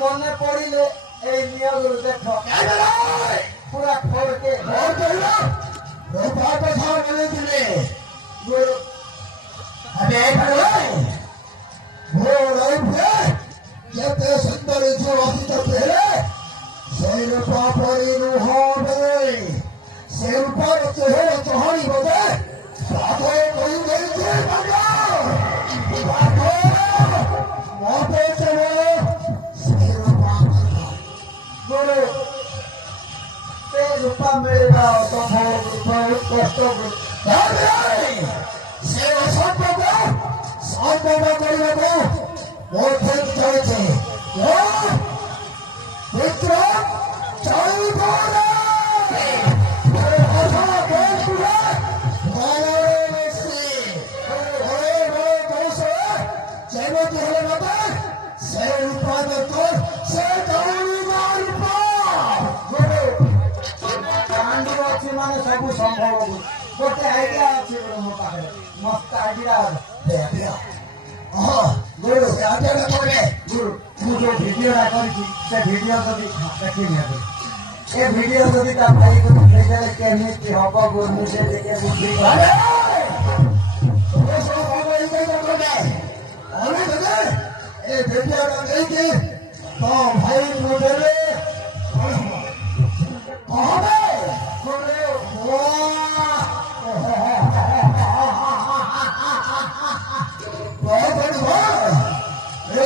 মনে পড়িলে এই নিয়মগুলো দেখো পুরা খড়কে যেতে সুন্দর অতীত পেলে সেই রূপা পরিণু হবে সে রূপার চেহারা চহরি বোধে সাধে কই গেছে মতে চলে সেই রূপা গুরু সে রূপা মিলবা তো কষ্ট সে অসম্ভব সম্ভব করিব মধ্যে চলেছে মিত্র মানে সবু সম্ভব গোটে আইডিয়া আছে ମୋ ପାଖରେ ମସ୍ତ ଆଇଡିଆ ଗୁରୁ ରାଜା କହିଲେ ଗୁରୁ ମୁଁ ଯୋଉ ଭିଡିଓଟା କରିଛି ସେ ଭିଡିଓ ଯଦି ଦେଖି ନିଅନ୍ତୁ ଏ ଭିଡିଓ ଯଦି ତା ଭାଇକୁ ଦେଖେଇଦେଲେ କେମିତି ହବ ଗୁରୁ ସେ ଟିକେ ବୁଝି ଏ ଭିଡିଓଟା ଦେଇକି ତ ଭାଇ ଦେଲେ